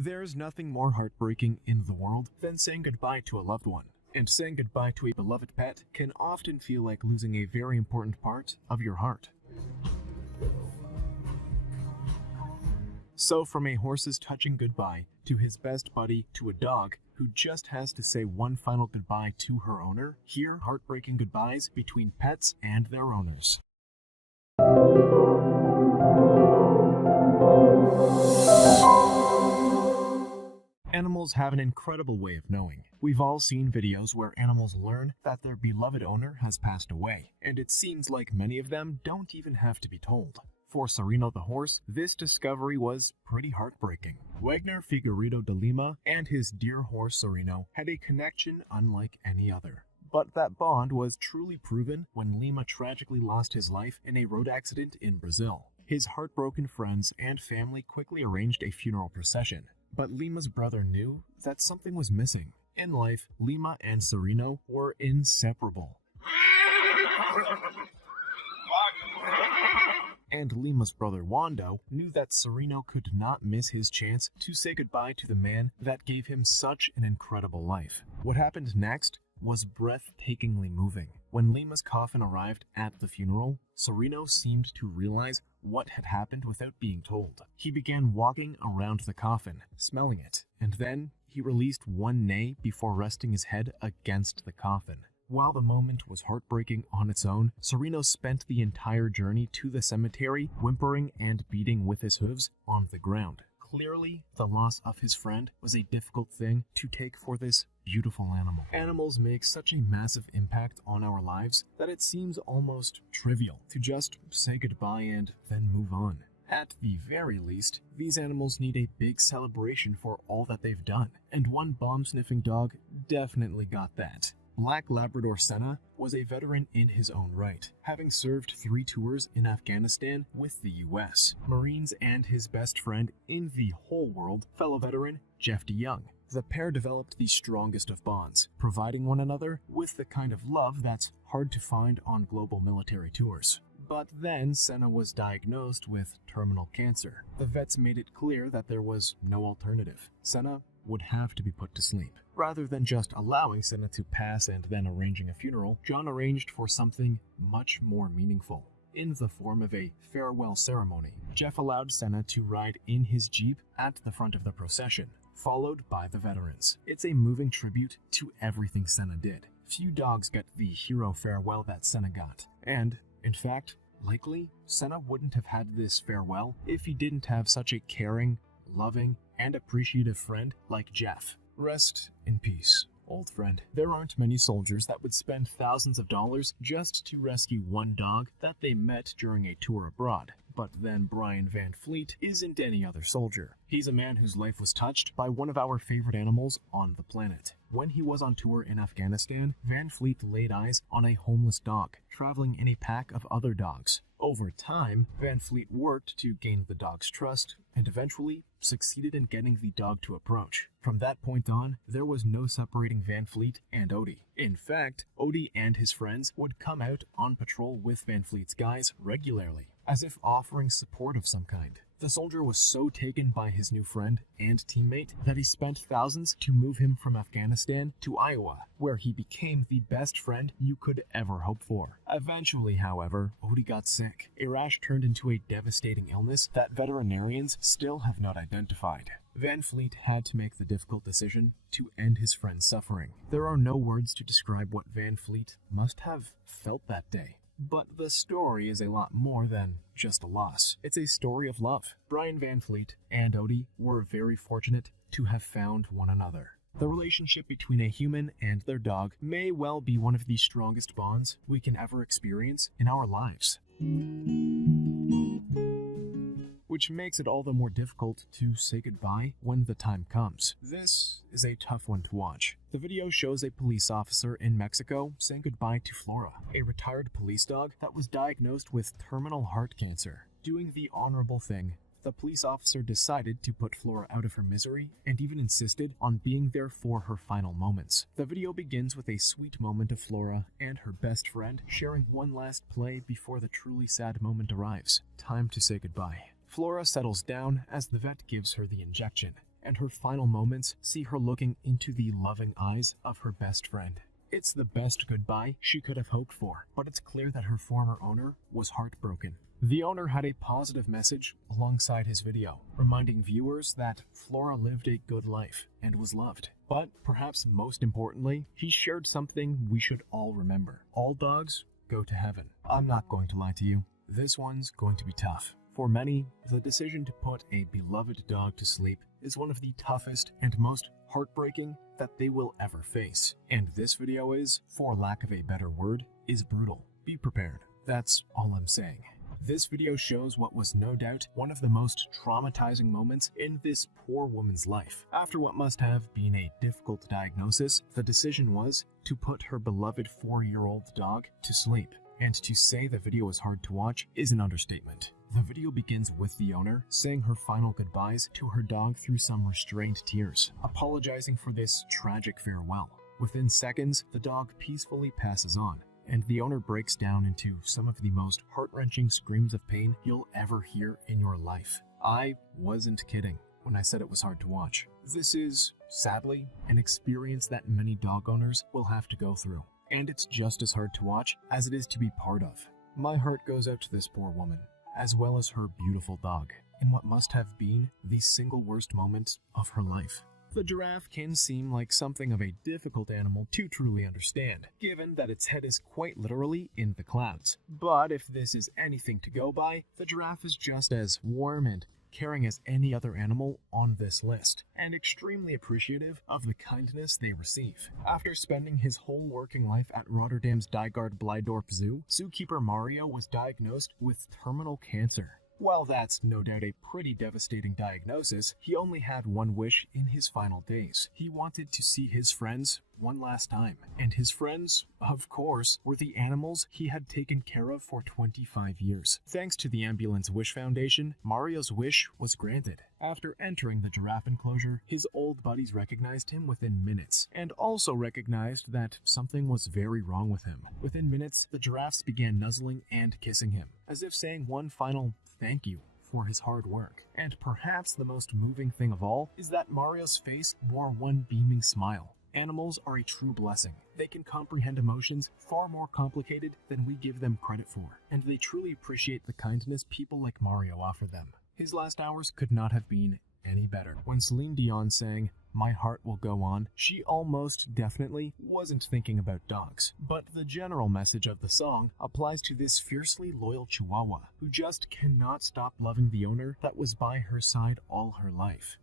There's nothing more heartbreaking in the world than saying goodbye to a loved one. And saying goodbye to a beloved pet can often feel like losing a very important part of your heart. So from a horse's touching goodbye to his best buddy to a dog who just has to say one final goodbye to her owner, here are heartbreaking goodbyes between pets and their owners. Animals have an incredible way of knowing. We've all seen videos where animals learn that their beloved owner has passed away, and it seems like many of them don't even have to be told. For Sereno the horse, this discovery was pretty heartbreaking. Wagner Figueiredo de Lima and his dear horse Sereno had a connection unlike any other. But that bond was truly proven when Lima tragically lost his life in a road accident in Brazil. His heartbroken friends and family quickly arranged a funeral procession, but Lima's brother knew that something was missing. In life, Lima and Sereno were inseparable. And Lima's brother Wando knew that Sereno could not miss his chance to say goodbye to the man that gave him such an incredible life. What happened next was breathtakingly moving. When Lima's coffin arrived at the funeral, Sereno seemed to realize what had happened without being told. He began walking around the coffin, smelling it, and then he released one neigh before resting his head against the coffin. While the moment was heartbreaking on its own, Sereno spent the entire journey to the cemetery whimpering and beating with his hooves on the ground. Clearly, the loss of his friend was a difficult thing to take for this beautiful animal. Animals make such a massive impact on our lives that it seems almost trivial to just say goodbye and then move on. At the very least, these animals need a big celebration for all that they've done, and one bomb-sniffing dog definitely got that. Black Labrador Senna was a veteran in his own right, having served 3 tours in Afghanistan with the US Marines, and his best friend in the whole world, fellow veteran Jeff DeYoung. The pair developed the strongest of bonds, providing one another with the kind of love that's hard to find on global military tours. But then Senna was diagnosed with terminal cancer. The vets made it clear that there was no alternative. Senna would have to be put to sleep. Rather than just allowing Senna to pass and then arranging a funeral, John arranged for something much more meaningful. In the form of a farewell ceremony, Jeff allowed Senna to ride in his Jeep at the front of the procession, followed by the veterans. It's a moving tribute to everything Senna did. Few dogs get the hero farewell that Senna got, and, in fact, likely, Senna wouldn't have had this farewell if he didn't have such a caring, loving, and appreciative friend like Jeff. Rest in peace, old friend. There aren't many soldiers that would spend thousands of dollars just to rescue one dog that they met during a tour abroad. But then Brian Van Fleet isn't any other soldier. He's a man whose life was touched by one of our favorite animals on the planet. When he was on tour in Afghanistan, Van Fleet laid eyes on a homeless dog, traveling in a pack of other dogs. Over time, Van Fleet worked to gain the dog's trust, and eventually succeeded in getting the dog to approach. From that point on, there was no separating Van Fleet and Odie. In fact, Odie and his friends would come out on patrol with Van Fleet's guys regularly, as if offering support of some kind. The soldier was so taken by his new friend and teammate that he spent thousands to move him from Afghanistan to Iowa, where he became the best friend you could ever hope for. Eventually, however, Odie got sick. A rash turned into a devastating illness that veterinarians still have not identified. Van Fleet had to make the difficult decision to end his friend's suffering. There are no words to describe what Van Fleet must have felt that day. But the story is a lot more than just a loss. It's a story of love. Brian Van Fleet and Odie were very fortunate to have found one another. The relationship between a human and their dog may well be one of the strongest bonds we can ever experience in our lives, which makes it all the more difficult to say goodbye when the time comes. This is a tough one to watch. The video shows a police officer in Mexico saying goodbye to Flora, a retired police dog that was diagnosed with terminal heart cancer. Doing the honorable thing, the police officer decided to put Flora out of her misery and even insisted on being there for her final moments. The video begins with a sweet moment of Flora and her best friend sharing one last play before the truly sad moment arrives. Time to say goodbye. Flora settles down as the vet gives her the injection. and her final moments see her looking into the loving eyes of her best friend. It's the best goodbye she could have hoped for, but it's clear that her former owner was heartbroken. The owner had a positive message alongside his video, reminding viewers that Flora lived a good life and was loved. But perhaps most importantly, he shared something we should all remember. All dogs go to heaven. I'm not going to lie to you. This one's going to be tough. For many, the decision to put a beloved dog to sleep is one of the toughest and most heartbreaking that they will ever face. And this video is, for lack of a better word, is brutal. Be prepared. That's all I'm saying. This video shows what was no doubt one of the most traumatizing moments in this poor woman's life. After what must have been a difficult diagnosis, the decision was to put her beloved 4-year-old dog to sleep. And to say the video is hard to watch is an understatement. The video begins with the owner saying her final goodbyes to her dog through some restrained tears, apologizing for this tragic farewell. Within seconds, the dog peacefully passes on, and the owner breaks down into some of the most heart-wrenching screams of pain you'll ever hear in your life. I wasn't kidding when I said it was hard to watch. This is, sadly, an experience that many dog owners will have to go through, and it's just as hard to watch as it is to be part of. My heart goes out to this poor woman, as well as her beautiful dog, in what must have been the single worst moment of her life. The giraffe can seem like something of a difficult animal to truly understand, given that its head is quite literally in the clouds. But if this is anything to go by, the giraffe is just as warm and caring as any other animal on this list, and extremely appreciative of the kindness they receive. After spending his whole working life at Rotterdam's Diergaarde Blijdorp Zoo, zookeeper Mario was diagnosed with terminal cancer. While that's no doubt a pretty devastating diagnosis, he only had one wish in his final days. He wanted to see his friends one last time. And his friends, of course, were the animals he had taken care of for 25 years. Thanks to the Ambulance Wish Foundation, Mario's wish was granted. After entering the giraffe enclosure, his old buddies recognized him within minutes, and also recognized that something was very wrong with him. Within minutes, the giraffes began nuzzling and kissing him, as if saying one final thank you for his hard work. And perhaps the most moving thing of all is that Mario's face bore one beaming smile. Animals are a true blessing. They can comprehend emotions far more complicated than we give them credit for, and they truly appreciate the kindness people like Mario offer them. His last hours could not have been any better. When Celine Dion sang "My Heart Will Go On," she almost definitely wasn't thinking about dogs. But the general message of the song applies to this fiercely loyal Chihuahua, who just cannot stop loving the owner that was by her side all her life.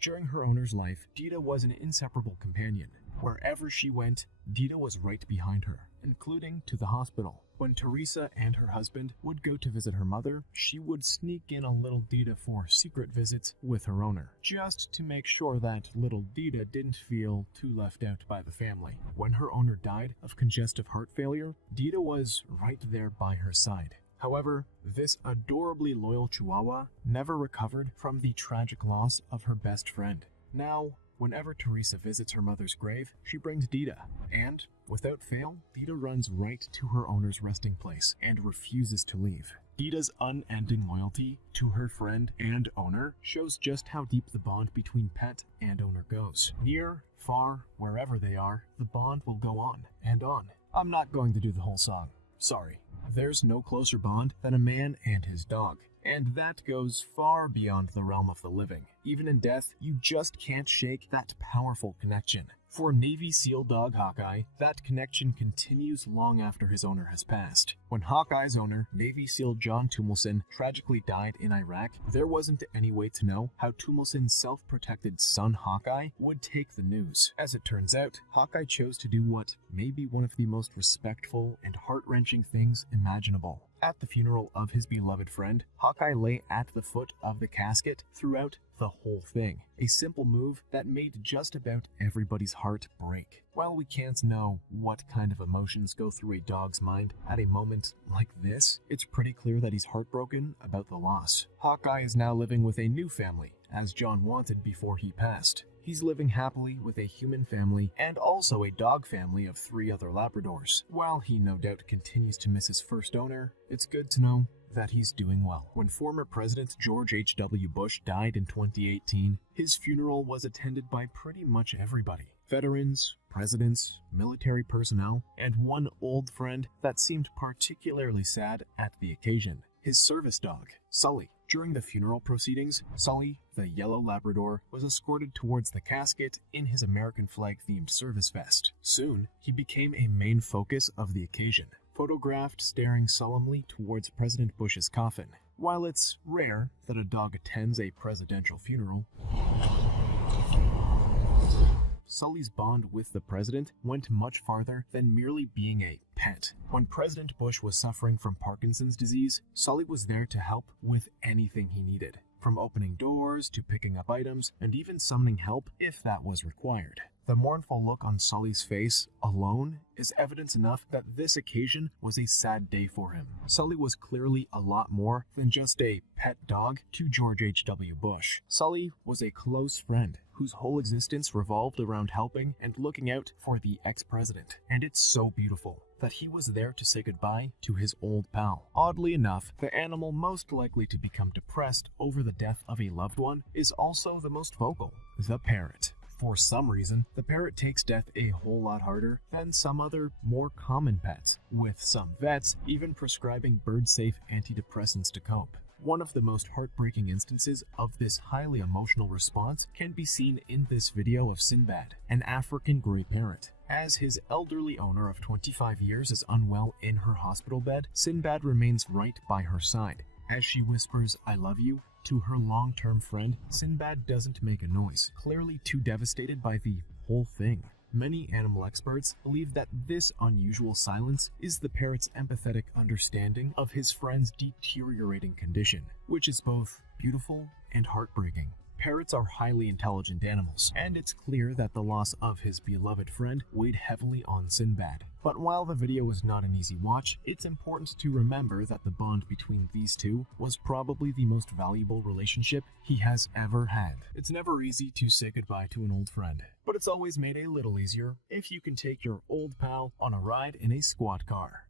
During her owner's life, Dita was an inseparable companion. Wherever she went, Dita was right behind her, including to the hospital. When Teresa and her husband would go to visit her mother, she would sneak in a little Dita for secret visits with her owner, just to make sure that little Dita didn't feel too left out by the family. When her owner died of congestive heart failure, Dita was right there by her side. However, this adorably loyal Chihuahua never recovered from the tragic loss of her best friend. Now, whenever Teresa visits her mother's grave, she brings Dita, and, without fail, Dita runs right to her owner's resting place and refuses to leave. Dita's unending loyalty to her friend and owner shows just how deep the bond between pet and owner goes. Near, far, wherever they are, the bond will go on and on. I'm not going to do the whole song. Sorry. There's no closer bond than a man and his dog, and that goes far beyond the realm of the living. Even in death, you just can't shake that powerful connection. For Navy SEAL dog Hawkeye, that connection continues long after his owner has passed. When Hawkeye's owner, Navy SEAL John Tumilson, tragically died in Iraq, there wasn't any way to know how Tumilson's self-protected son Hawkeye would take the news. As it turns out, Hawkeye chose to do what may be one of the most respectful and heart-wrenching things imaginable. At the funeral of his beloved friend, Hawkeye lay at the foot of the casket throughout the whole thing. A simple move that made just about everybody's heart break. While we can't know what kind of emotions go through a dog's mind at a moment like this, it's pretty clear that he's heartbroken about the loss. Hawkeye is now living with a new family, as John wanted before he passed. He's living happily with a human family and also a dog family of 3 other Labradors. While he no doubt continues to miss his first owner, it's good to know that he's doing well. When former President George H.W. Bush died in 2018, his funeral was attended by pretty much everybody. Veterans, presidents, military personnel, and one old friend that seemed particularly sad at the occasion, his service dog, Sully. During the funeral proceedings, Sully, the yellow Labrador, was escorted towards the casket in his American flag-themed service vest. Soon, he became a main focus of the occasion, photographed staring solemnly towards President Bush's coffin. While it's rare that a dog attends a presidential funeral, Sully's bond with the president went much farther than merely being a pet. When President Bush was suffering from Parkinson's disease, Sully was there to help with anything he needed, from opening doors to picking up items and even summoning help if that was required. The mournful look on Sully's face alone is evidence enough that this occasion was a sad day for him. Sully was clearly a lot more than just a pet dog to George H.W. Bush. Sully was a close friend whose whole existence revolved around helping and looking out for the ex-president. And it's so beautiful that he was there to say goodbye to his old pal. Oddly enough, the animal most likely to become depressed over the death of a loved one is also the most vocal, the parrot. For some reason, the parrot takes death a whole lot harder than some other more common pets, with some vets even prescribing bird-safe antidepressants to cope. One of the most heartbreaking instances of this highly emotional response can be seen in this video of Sinbad, an African grey parrot. As his elderly owner of 25 years is unwell in her hospital bed, Sinbad remains right by her side. As she whispers, "I love you," to her long-term friend, Sinbad doesn't make a noise, clearly too devastated by the whole thing. Many animal experts believe that this unusual silence is the parrot's empathetic understanding of his friend's deteriorating condition, which is both beautiful and heartbreaking. Parrots are highly intelligent animals, and it's clear that the loss of his beloved friend weighed heavily on Sinbad. But while the video is not an easy watch, it's important to remember that the bond between these two was probably the most valuable relationship he has ever had. It's never easy to say goodbye to an old friend, but it's always made a little easier if you can take your old pal on a ride in a squad car.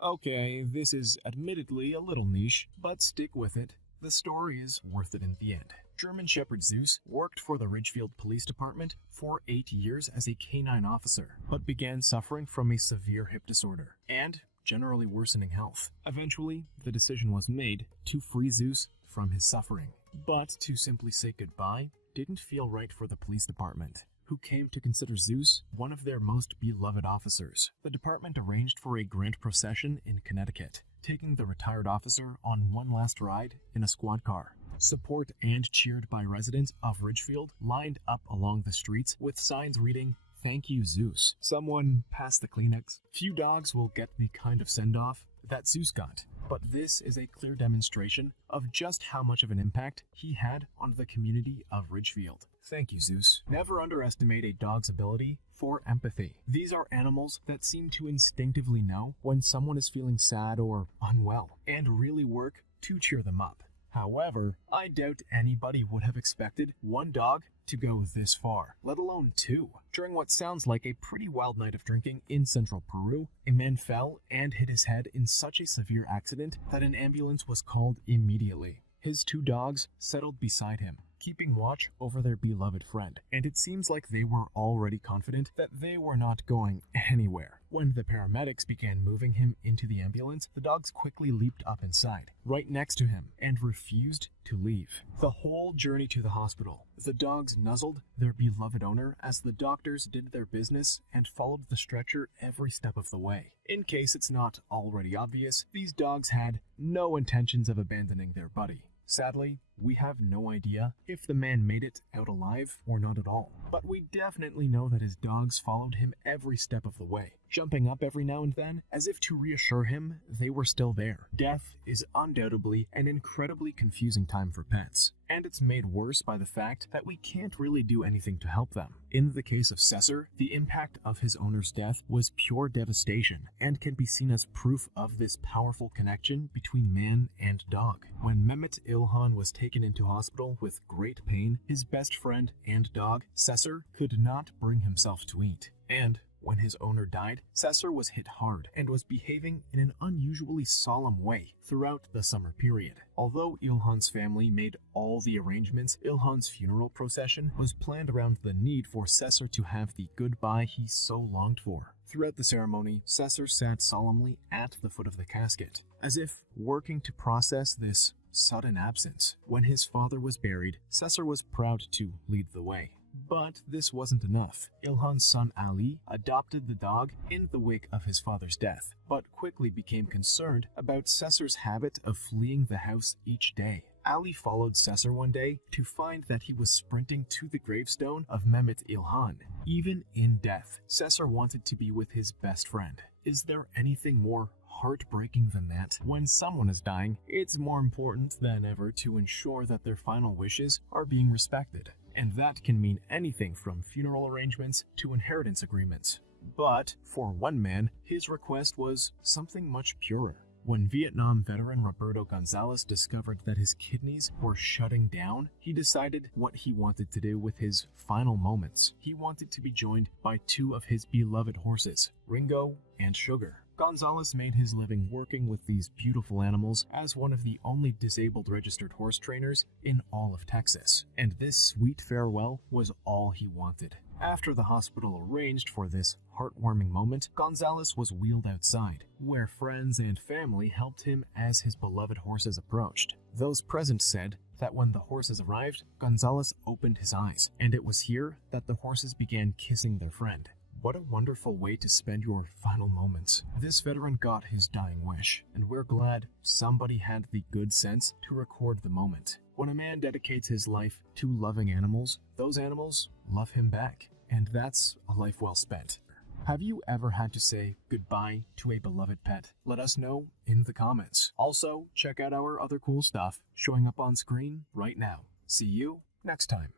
Okay, this is admittedly a little niche, but stick with it. The story is worth it in the end. German Shepherd Zeus worked for the Ridgefield Police Department for 8 years as a canine officer, but began suffering from a severe hip disorder and generally worsening health. Eventually, the decision was made to free Zeus from his suffering. But to simply say goodbye didn't feel right for the police department, who came to consider Zeus one of their most beloved officers. The department arranged for a grand procession in Connecticut, taking the retired officer on one last ride in a squad car. Support and cheered by residents of Ridgefield lined up along the streets with signs reading, "Thank you, Zeus." Someone pass the Kleenex. Few dogs will get the kind of send-off that Zeus got, but this is a clear demonstration of just how much of an impact he had on the community of Ridgefield. Thank you, Zeus. Never underestimate a dog's ability for empathy. These are animals that seem to instinctively know when someone is feeling sad or unwell, and really work to cheer them up. However, I doubt anybody would have expected one dog to go this far, let alone 2. During what sounds like a pretty wild night of drinking in central Peru, a man fell and hit his head in such a severe accident that an ambulance was called immediately. His 2 dogs settled beside him, keeping watch over their beloved friend, and it seems like they were already confident that they were not going anywhere. When the paramedics began moving him into the ambulance, the dogs quickly leaped up inside, right next to him, and refused to leave. The whole journey to the hospital, the dogs nuzzled their beloved owner as the doctors did their business and followed the stretcher every step of the way. In case it's not already obvious, these dogs had no intentions of abandoning their buddy. Sadly, we have no idea if the man made it out alive or not at all, but we definitely know that his dogs followed him every step of the way, jumping up every now and then as if to reassure him they were still there. Death is undoubtedly an incredibly confusing time for pets, and it's made worse by the fact that we can't really do anything to help them. In the case of Cesar, the impact of his owner's death was pure devastation and can be seen as proof of this powerful connection between man and dog. When Mehmet İlhan was taken into hospital with great pain, his best friend and dog, Cesar, could not bring himself to eat. And when his owner died, Cesar was hit hard and was behaving in an unusually solemn way throughout the summer period. Although İlhan's family made all the arrangements, İlhan's funeral procession was planned around the need for Cesar to have the goodbye he so longed for. Throughout the ceremony, Cesar sat solemnly at the foot of the casket, as if working to process this sudden absence. When his father was buried, Cesar was proud to lead the way. But this wasn't enough. İlhan's son Ali adopted the dog in the wake of his father's death, but quickly became concerned about Cesar's habit of fleeing the house each day. Ali followed Cesar one day to find that he was sprinting to the gravestone of Mehmet İlhan. Even in death, Cesar wanted to be with his best friend. Is there anything more heartbreaking than that? When someone is dying, it's more important than ever to ensure that their final wishes are being respected. And that can mean anything from funeral arrangements to inheritance agreements. But for one man, his request was something much purer. When Vietnam veteran Roberto Gonzalez discovered that his kidneys were shutting down, he decided what he wanted to do with his final moments. He wanted to be joined by two of his beloved horses, Ringo and Sugar. Gonzalez made his living working with these beautiful animals as one of the only disabled registered horse trainers in all of Texas, and this sweet farewell was all he wanted. After the hospital arranged for this heartwarming moment, Gonzalez was wheeled outside, where friends and family helped him as his beloved horses approached. Those present said that when the horses arrived, Gonzalez opened his eyes, and it was here that the horses began kissing their friend. What a wonderful way to spend your final moments. This veteran got his dying wish, and we're glad somebody had the good sense to record the moment. When a man dedicates his life to loving animals, those animals love him back, and that's a life well spent. Have you ever had to say goodbye to a beloved pet? Let us know in the comments. Also, check out our other cool stuff showing up on screen right now. See you next time.